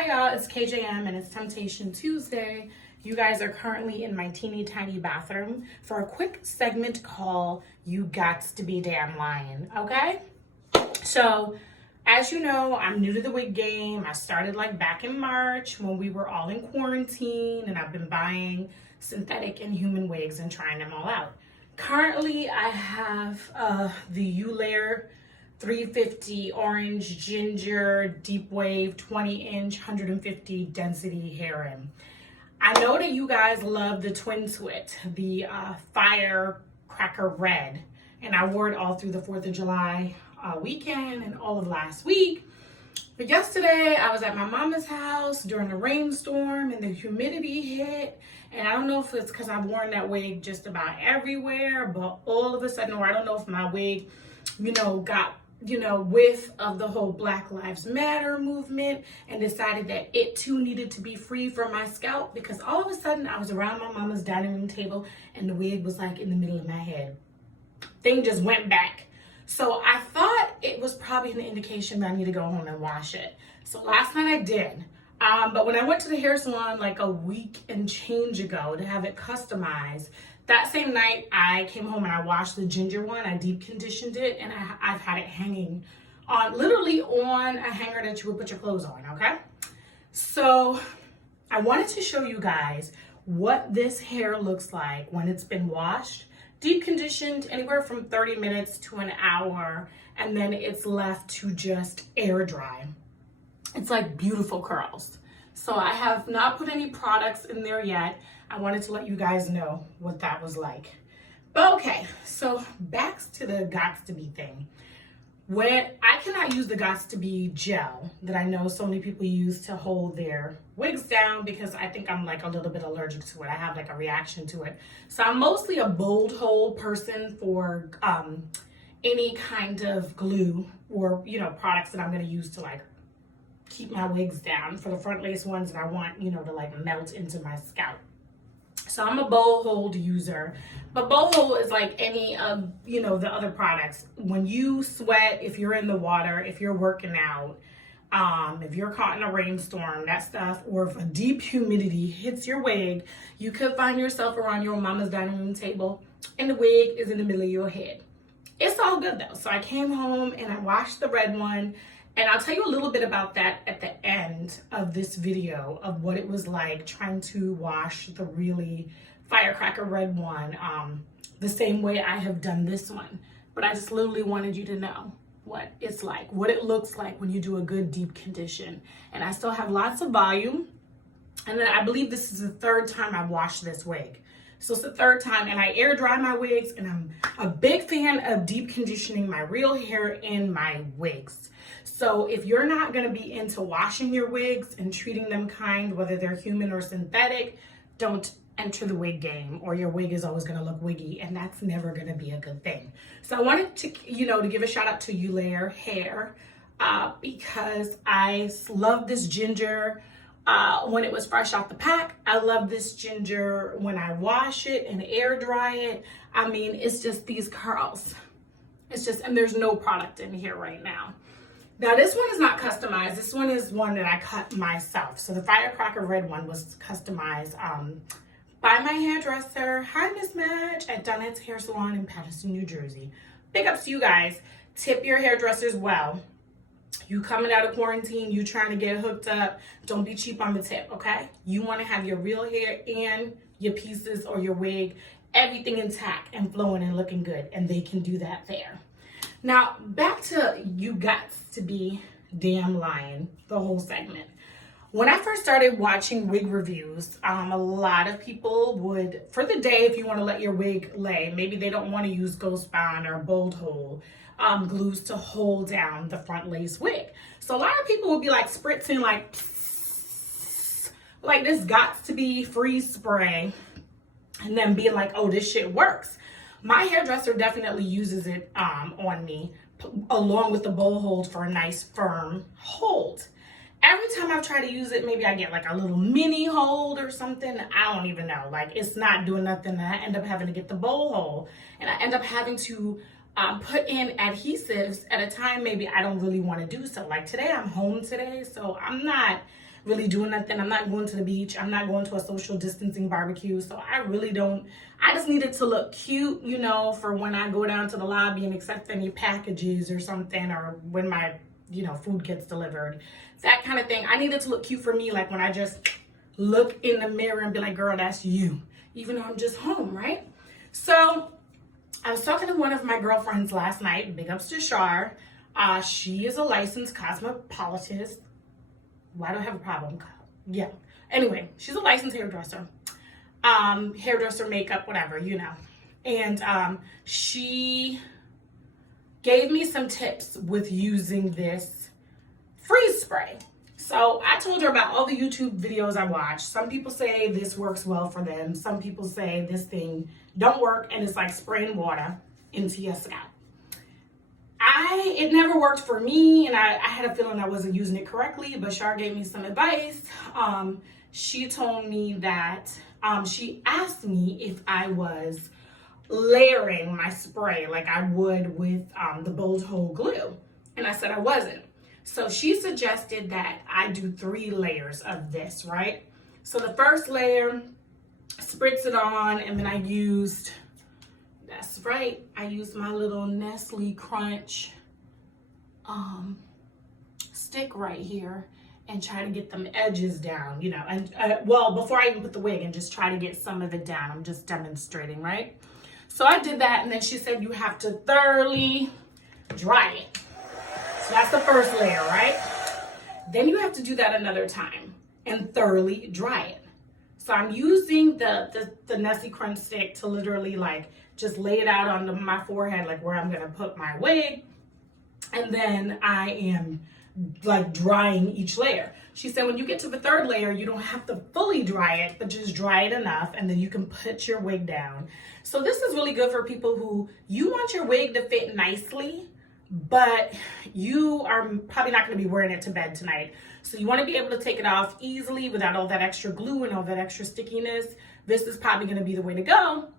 Hi y'all, it's KJM and it's Temptation Tuesday. You guys are currently in my teeny tiny bathroom for a quick segment called You Got to Be Damn Lying, okay? So, as you know, I'm new to the wig game. I started like back in March when we were all in quarantine, and I've been buying synthetic and human wigs and trying them all out. Currently, I have the Eullair 350 orange ginger deep wave 20-inch 150 density hair in. I know that you guys love the twin twit, the firecracker red, and I wore it all through the 4th of July weekend and all of last week. But yesterday I was at my mama's house during a rainstorm and the humidity hit, and I don't know if it's because I've worn that wig just about everywhere, but all of a sudden, or I don't know if my wig, got whiff of the whole Black Lives Matter movement and decided that it too needed to be free from my scalp, because all of a sudden I was around my mama's dining room table and the wig was like in the middle of my head. Thing just went back. So I thought it was probably an indication that I need to go home and wash it. So last night I did. But when I went to the hair salon like a week and change ago to have it customized, that same night I came home and I washed the ginger one. I deep conditioned it, and I've had it hanging on, literally on a hanger that you would put your clothes on, okay? So I wanted to show you guys what this hair looks like when it's been washed, deep conditioned, anywhere from 30 minutes to an hour, and then it's left to just air dry. It's like beautiful curls. So I have not put any products in there yet. I wanted to let you guys know what that was like. But okay, so back to the Got2B thing. When I cannot use the Got2B gel that I know so many people use to hold their wigs down, because I think I'm like a little bit allergic to it. I have like a reaction to it. So I'm mostly a bold hold person for any kind of glue or products that I'm going to use to like keep my wigs down, for the front lace ones that I want to like melt into my scalp. So I'm a bowl hold user, but bowl hold is like any of the other products. When you sweat, if you're in the water, if you're working out, if you're caught in a rainstorm, that stuff, or if a deep humidity hits your wig, you could find yourself around your mama's dining room table and the wig is in the middle of your head. It's all good though. So I came home and I washed the red one. And I'll tell you a little bit about that at the end of this video, of what it was like trying to wash the really firecracker red one the same way I have done this one. But I just literally wanted you to know what it's like, what it looks like when you do a good deep condition. And I still have lots of volume. And then I believe this is the third time I've washed this wig. So it's the third time, and I air dry my wigs, and I'm a big fan of deep conditioning my real hair in my wigs. So if you're not gonna be into washing your wigs and treating them kind, whether they're human or synthetic, don't enter the wig game, or your wig is always gonna look wiggy, and that's never gonna be a good thing. So I wanted to, to give a shout out to Eullair hair because I love this ginger. When it was fresh out the pack. I love this ginger when I wash it and air dry it. I mean, it's just these curls. It's just, and there's no product in here right now. Now this one is not customized. This one is one that I cut myself. So the firecracker red one was customized by my hairdresser. Hi, Miss Madge at Donnett's Hair Salon in Paterson, New Jersey. Big ups to you guys. Tip your hairdressers well. You coming out of quarantine, you trying to get hooked up, don't be cheap on the tip, okay? You want to have your real hair and your pieces or your wig, everything intact and flowing and looking good, and they can do that there. Now, back to You Got to Be Damn Lying, the whole segment. When I first started watching wig reviews, a lot of people would, for the day, if you want to let your wig lay, maybe they don't want to use Ghost Bond or Bold Hold glues to hold down the front lace wig. So a lot of people would be like spritzing like this Got2B freeze spray, and then being like, oh, this shit works. My hairdresser definitely uses it on me, along with the bowl hold for a nice firm hold. Every time I've tried to use it, maybe I get like a little mini hold or something. I don't even know. Like, it's not doing nothing. And I end up having to get the bowl hold, and I end up having to put in adhesives at a time maybe I don't really want to do so. Like today, I'm home today, so I'm not really doing nothing. I'm not going to the beach. I'm not going to a social distancing barbecue. So I really don't, I just need it to look cute, you know, for when I go down to the lobby and accept any packages or something, or when my, you know, food gets delivered, that kind of thing. I need it to look cute for me, like when I just look in the mirror and be like, girl, that's you, even though I'm just home, right? So I was talking to one of my girlfriends last night, big ups to Shar. She is a licensed cosmetologist. Why do I have a problem? Yeah. Anyway, she's a licensed hairdresser. Hairdresser, makeup, whatever, you know. And she gave me some tips with using this freeze spray. So I told her about all the YouTube videos I watched. Some people say this works well for them. Some people say this thing don't work and it's like spraying water into your scalp. It never worked for me, and I had a feeling I wasn't using it correctly, but Shar gave me some advice. She told me that, she asked me if I was layering my spray like I would with the Bold Hole glue, and I said I wasn't. So she suggested that I do 3 layers of this, right? So the first layer, spritz it on, and then I used, that's right, I used my little Nestle Crunch stick right here and try to get them edges down, you know, and well, before I even put the wig, and just try to get some of it down. I'm just demonstrating, right? So I did that, and then she said you have to thoroughly dry it. So that's the first layer, right? Then you have to do that another time and thoroughly dry it. So I'm using the Nestle Crunch stick to literally like just lay it out on my forehead, like where I'm gonna put my wig. And then I am like drying each layer. She said when you get to the 3rd layer, you don't have to fully dry it, but just dry it enough, and then you can put your wig down. So this is really good for people who, you want your wig to fit nicely, but you are probably not gonna be wearing it to bed tonight. So you wanna be able to take it off easily without all that extra glue and all that extra stickiness. This is probably gonna be the way to go.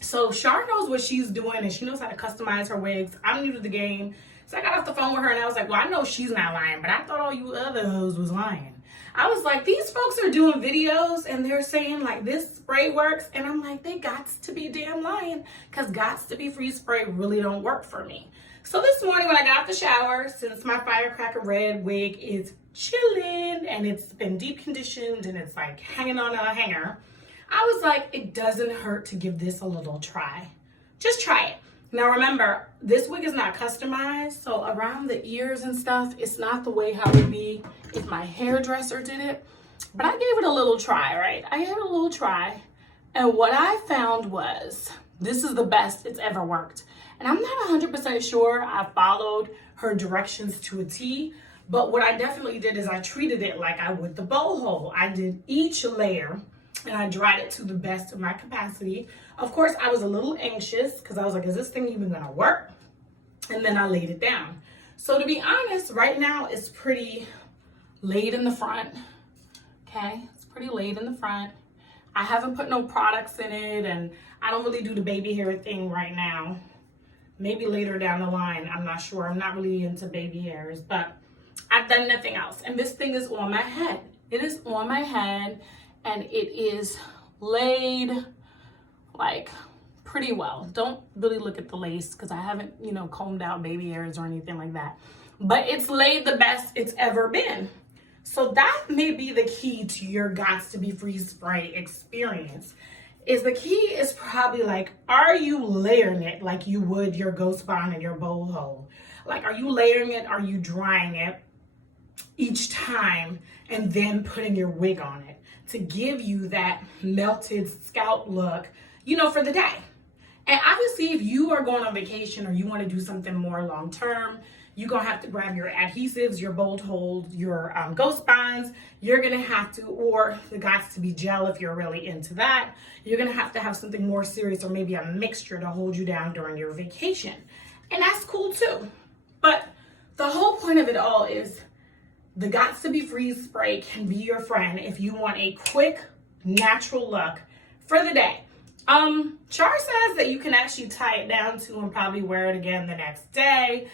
So Shar knows what she's doing, and she knows how to customize her wigs. I'm new to the game. So I got off the phone with her and I was like, well, I know she's not lying, but I thought all you other hoes was lying. I was like, these folks are doing videos and they're saying like this spray works. And I'm like, they got to be damn lying, because Got2B freeze spray really don't work for me. So this morning when I got out the shower, since my Firecracker Red wig is chilling and it's been deep conditioned and it's like hanging on a hanger, I was like, it doesn't hurt to give this a little try. Just try it. Now remember, this wig is not customized, so around the ears and stuff, it's not the way how it would be if my hairdresser did it. But I gave it a little try, right? I gave it a little try, and what I found was, this is the best it's ever worked. And I'm not 100% sure I followed her directions to a T, but what I definitely did is I treated it like I would the bow hole. I did each layer, and I dried it to the best of my capacity. Of course, I was a little anxious because I was like, is this thing even gonna work? And then I laid it down. So to be honest, right now it's pretty laid in the front, okay? It's pretty laid in the front. I haven't put no products in it, and I don't really do the baby hair thing right now. Maybe later down the line, I'm not sure. I'm not really into baby hairs, but I've done nothing else. And this thing is on my head. It is on my head, and it is laid like pretty well. Don't really look at the lace because I haven't, you know, combed out baby hairs or anything like that. But it's laid the best it's ever been. So that may be the key to your Got2B freeze spray experience. The key is probably like, are you layering it like you would your Ghost Bond and your bowl hole? Like, are you layering it? Are you drying it each time and then putting your wig on it to give you that melted scalp look, you know, for the day? And obviously, if you are going on vacation or you want to do something more long term, you're going to have to grab your adhesives, your bold hold, your Ghost Bonds. You're going to have to, or the Got2B gel if you're really into that. You're going to have something more serious, or maybe a mixture to hold you down during your vacation. And that's cool too. But the whole point of it all is the Got2B freeze spray can be your friend if you want a quick, natural look for the day. Char says that you can actually tie it down to and probably wear it again the next day.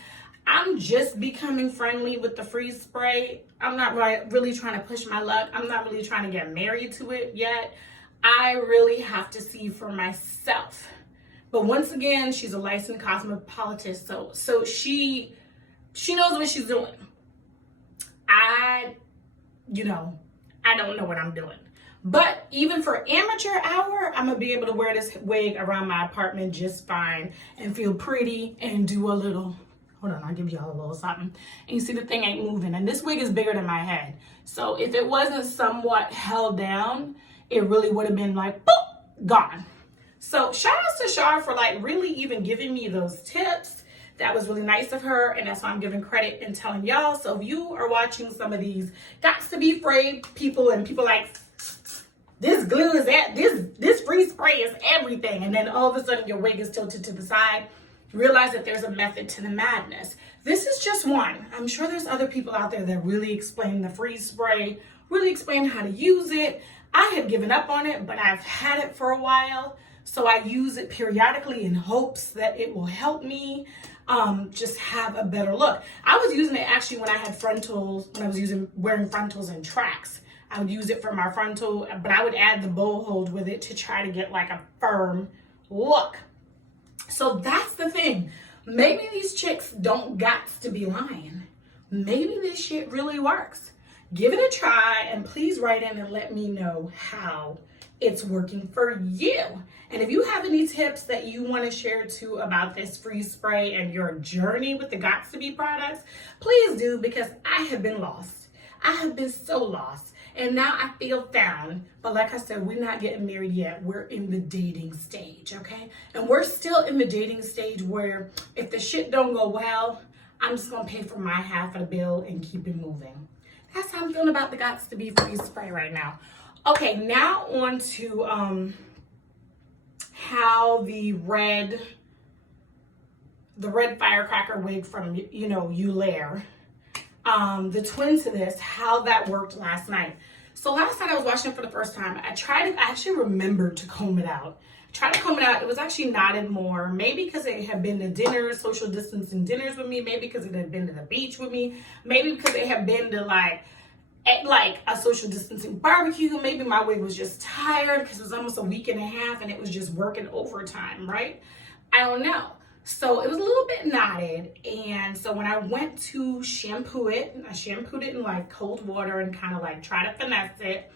I'm just becoming friendly with the freeze spray. I'm not really trying to push my luck. I'm not really trying to get married to it yet. I really have to see for myself. But once again, she's a licensed cosmetologist, so she knows what she's doing. I don't know what I'm doing. But even for amateur hour, I'm gonna be able to wear this wig around my apartment just fine and feel pretty and do a little, hold on, I'll give y'all a little something. And you see the thing ain't moving. And this wig is bigger than my head. So if it wasn't somewhat held down, it really would have been like, boop, gone. So shout out to Shar for like really even giving me those tips. That was really nice of her, and that's why I'm giving credit and telling y'all. So if you are watching some of these Got2B frayed people and people like, this glue is that, this freeze spray is everything, and then all of a sudden your wig is tilted to the side, realize that there's a method to the madness. This is just one. I'm sure there's other people out there that really explain the freeze spray, really explain how to use it. I had given up on it, but I've had it for a while. So I use it periodically in hopes that it will help me just have a better look. I was using it actually when I had frontals, when I was wearing frontals and tracks. I would use it for my frontal, but I would add the bowl hold with it to try to get like a firm look. So that's the thing. Maybe these chicks don't got to be lying. Maybe this shit really works. Give it a try and please write in and let me know how it's working for you. And if you have any tips that you want to share too about this freeze spray and your journey with the Got2B products, please do, because I have been lost. I have been so lost. And now I feel found. But like I said, we're not getting married yet. We're in the dating stage, okay? And we're still in the dating stage where if the shit don't go well, I'm just going to pay for my half of the bill and keep it moving. That's how I'm feeling about the Got2B freeze spray right now. Okay, now on to how the red firecracker wig from, Eullair, the twin to this, how that worked last night. So last night I was watching it for the first time. I actually remembered to comb it out. It was actually knotted more, maybe because it had been to dinners, social distancing dinners with me, maybe because it had been to the beach with me, maybe because it had been to like a social distancing barbecue. Maybe my wig was just tired because it was almost a week and a half and it was just working overtime, right? I don't know. So it was a little bit knotted, and so when I went to shampoo it, I shampooed it in like cold water and kind of like try to finesse it.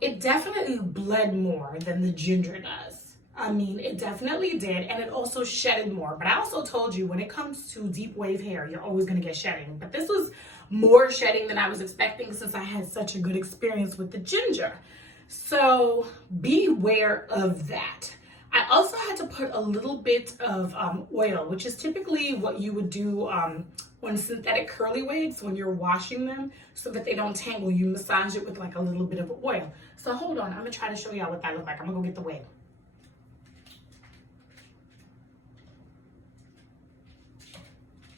It definitely bled more than the ginger does. I mean, it definitely did, and it also shedded more. But I also told you when it comes to deep wave hair, you're always gonna get shedding. But this was more shedding than I was expecting since I had such a good experience with the ginger. So beware of that. I also had to put a little bit of oil, which is typically what you would do on synthetic curly wigs when you're washing them so that they don't tangle. You massage it with like a little bit of oil. So hold on, I'm gonna try to show y'all what that looks like. I'm gonna go get the wig.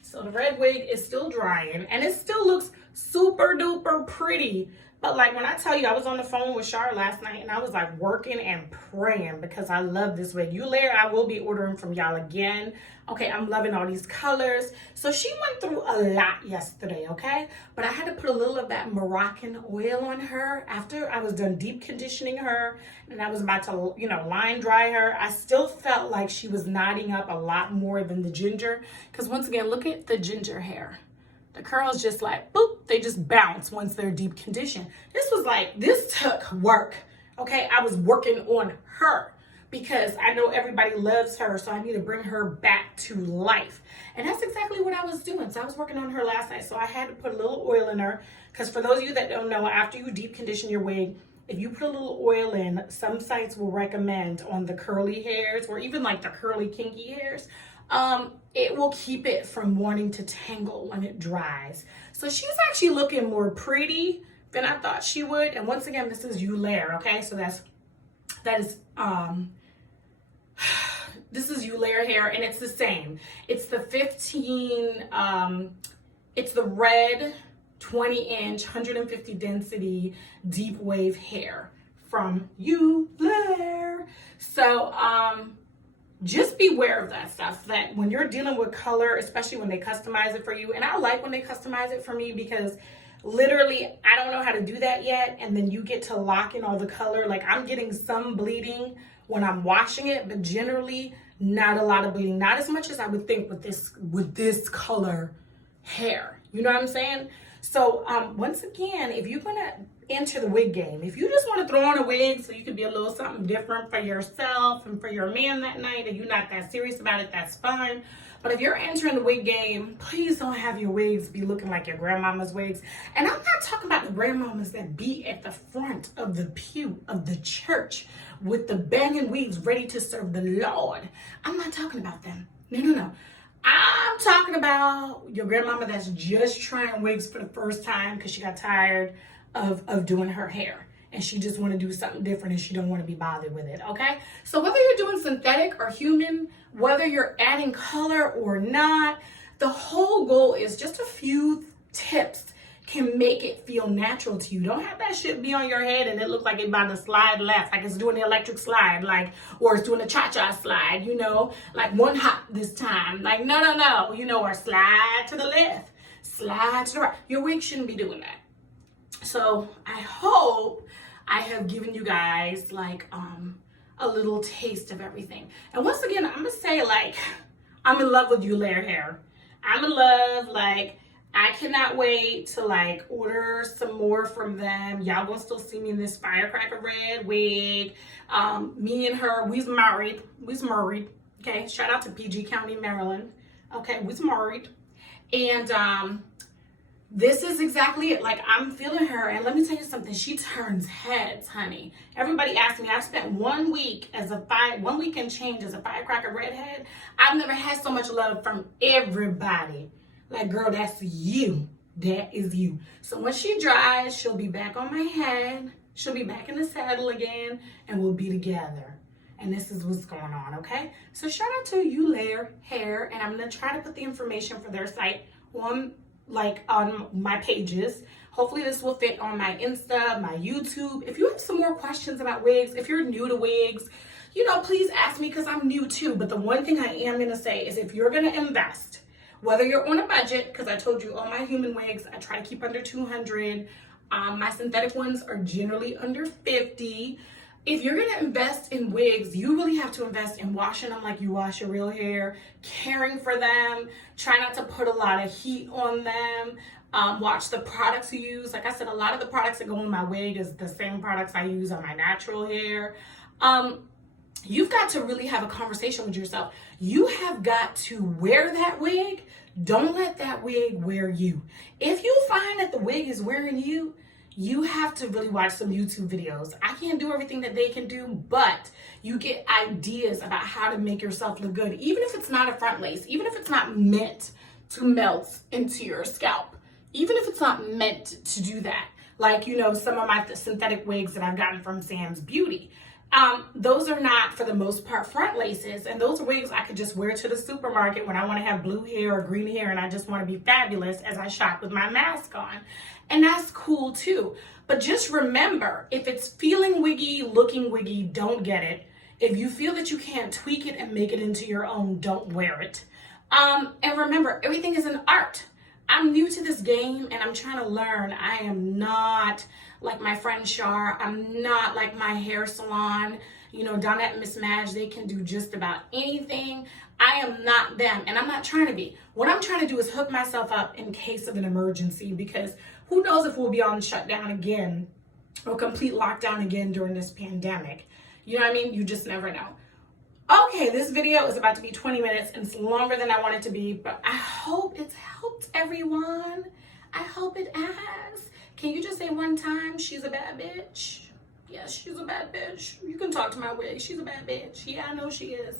So the red wig is still drying and it still looks super duper pretty. But like when I tell you, I was on the phone with Shar last night and I was like working and praying because I love this wig. Eullair, I will be ordering from y'all again. Okay, I'm loving all these colors. So she went through a lot yesterday, okay? But I had to put a little of that Moroccan oil on her after I was done deep conditioning her and I was about to, line dry her. I still felt like she was knotting up a lot more than the ginger. Because once again, look at the ginger hair. The curls just like, boop, they just bounce once they're deep conditioned. This took work, okay? I was working on her because I know everybody loves her, so I need to bring her back to life. And that's exactly what I was doing. So I was working on her last night, so I had to put a little oil in her because for those of you that don't know, after you deep condition your wig, if you put a little oil in, some sites will recommend on the curly hairs or even like the curly kinky hairs, it will keep it from wanting to tangle when it dries. So she's actually looking more pretty than I thought she would. And once again, this is Eullair, okay? So this is Eullair hair, and it's the same. It's the 15, it's the red 20-inch, 150 density deep wave hair from Eullair. So, just beware of that stuff, that when you're dealing with color, especially when they customize it for you. And I like when they customize it for me, because literally I don't know how to do that yet, and then you get to lock in all the color. Like, I'm getting some bleeding when I'm washing it, but generally not a lot of bleeding, not as much as I would think with this color hair, you know what I'm saying? So once again, if you're gonna enter the wig game, if you just want to throw on a wig so you can be a little something different for yourself and for your man that night, and you're not that serious about it, that's fine. But if you're entering the wig game, please don't have your wigs be looking like your grandmama's wigs. And I'm not talking about the grandmamas that be at the front of the pew of the church with the banging wigs ready to serve the Lord. I'm not talking about them. No. I'm talking about your grandmama that's just trying wigs for the first time because she got tired of doing her hair, and she just want to do something different, and she don't want to be bothered with it, okay? So whether you're doing synthetic or human, whether you're adding color or not, the whole goal is just a few tips can make it feel natural to you. Don't have that shit be on your head and it look like it's about to slide left, like it's doing the electric slide, like, or it's doing a cha-cha slide, you know, like one hop this time. Like, no, you know, or slide to the left, slide to the right. Your wig shouldn't be doing that. So I hope I have given you guys like a little taste of everything. And once again, I'm gonna say, like, I'm in love with Eullair hair. I'm in love, like, I cannot wait to like order some more from them. Y'all gonna still see me in this firecracker red wig. Me and her, we's married. Okay, shout out to PG County, Maryland. Okay, we's married. And this is exactly it. Like, I'm feeling her, and let me tell you something. She turns heads, honey. Everybody asked me. I've spent 1 week one week and change as a firecracker redhead. I've never had so much love from everybody. Like, girl, that's you. That is you. So when she dries, she'll be back on my head. She'll be back in the saddle again, and we'll be together. And this is what's going on, okay? So shout out to Eullair hair, and I'm gonna try to put the information for their site on my pages. Hopefully this will fit on my Insta, my YouTube. If you have some more questions about wigs, if you're new to wigs, you know, please ask me, because I'm new too. But the one thing I am gonna say is, if you're gonna invest, whether you're on a budget, because I told you all my human wigs, I try to keep under 200. My synthetic ones are generally under 50. If you're gonna invest in wigs, you really have to invest in washing them like you wash your real hair, caring for them, try not to put a lot of heat on them, watch the products you use. Like I said, a lot of the products that go in my wig is the same products I use on my natural hair. You've got to really have a conversation with yourself. You have got to wear that wig. Don't let that wig wear you. If you find that the wig is wearing you, you have to really watch some YouTube videos. I can't do everything that they can do, but you get ideas about how to make yourself look good. Even if it's not a front lace, even if it's not meant to melt into your scalp, even if it's not meant to do that. Like, you know, some of my synthetic wigs that I've gotten from Sam's Beauty. Those are not, for the most part, front laces, and those wigs I could just wear to the supermarket when I want to have blue hair or green hair and I just want to be fabulous as I shop with my mask on. And that's cool too. But just remember, if it's feeling wiggy, looking wiggy, don't get it. If you feel that you can't tweak it and make it into your own, don't wear it. And remember, everything is an art. I'm new to this game and I'm trying to learn. I am not like my friend Shar. I'm not like my hair salon. You know, down at Miss Madge, they can do just about anything. I am not them, and I'm not trying to be. What I'm trying to do is hook myself up in case of an emergency, because who knows if we'll be on shutdown again or complete lockdown again during this pandemic. You know what I mean? You just never know. Okay, this video is about to be 20 minutes and it's longer than I want it to be, but I hope it's helped everyone. I hope it has. Can you just say one time, she's a bad bitch? Yes, she's a bad bitch. You can talk to my wig. She's a bad bitch. Yeah, I know she is.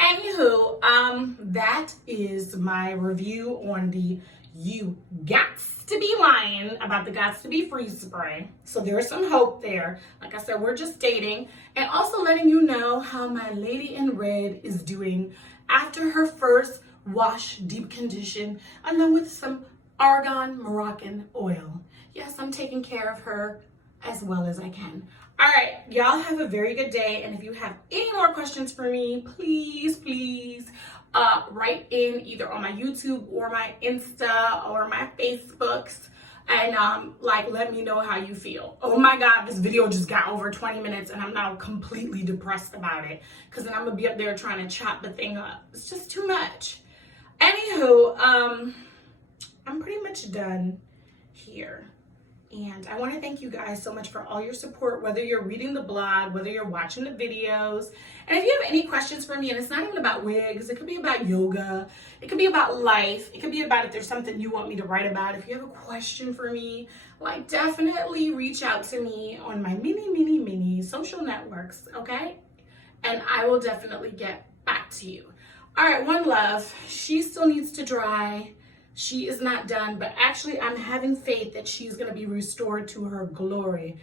Anywho, that is my review on the You Got2B line about the Got2B freeze spray. So there's some hope there. Like I said, we're just dating, and also letting you know how my lady in red is doing after her first wash deep condition, along with some argan Moroccan oil. Yes, I'm taking care of her as well as I can. All right, y'all have a very good day. And if you have any more questions for me, please write in either on my YouTube or my Insta or my Facebooks. And let me know how you feel. Oh my God, this video just got over 20 minutes and I'm now completely depressed about it. Because then I'm going to be up there trying to chop the thing up. It's just too much. Anywho, I'm pretty much done here. And I want to thank you guys so much for all your support, whether you're reading the blog, whether you're watching the videos. And if you have any questions for me, and it's not even about wigs, it could be about yoga, it could be about life, it could be about if there's something you want me to write about. If you have a question for me, like definitely reach out to me on my many social networks, okay? And I will definitely get back to you. All right, one love. She still needs to dry. She is not done, but actually I'm having faith that she's going to be restored to her glory.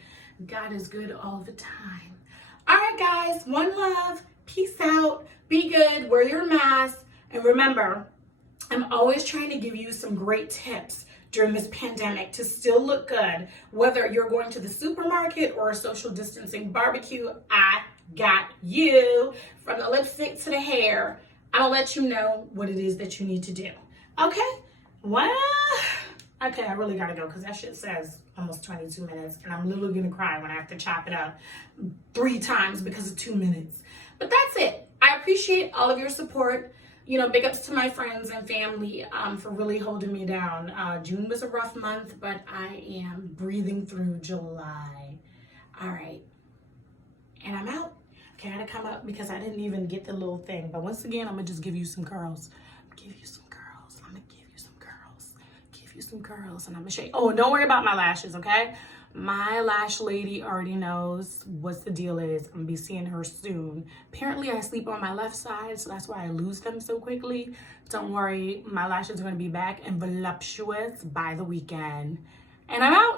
God is good all the time. All right, guys, one love. Peace out. Be good. Wear your mask. And remember, I'm always trying to give you some great tips during this pandemic to still look good. Whether you're going to the supermarket or a social distancing barbecue, I got you. From the lipstick to the hair, I'll let you know what it is that you need to do. Okay? Well, okay, I really gotta go because that shit says almost 22 minutes and I'm literally gonna cry when I have to chop it up 3 times because of 2 minutes. But that's it. I appreciate all of your support. You know, big ups to my friends and family for really holding me down. June was a rough month, but I am breathing through July. All right, and I'm out. Okay, I gotta come up because I didn't even get the little thing. But once again, I'm gonna just give you some curls. Give you some curls. I'm gonna give you some curls. Give you some curls, and I'm gonna show you. Oh, don't worry about my lashes, okay? My lash lady already knows what the deal is. I'm gonna be seeing her soon. Apparently, I sleep on my left side, so that's why I lose them so quickly. Don't worry, my lashes are gonna be back and voluptuous by the weekend. And I'm out.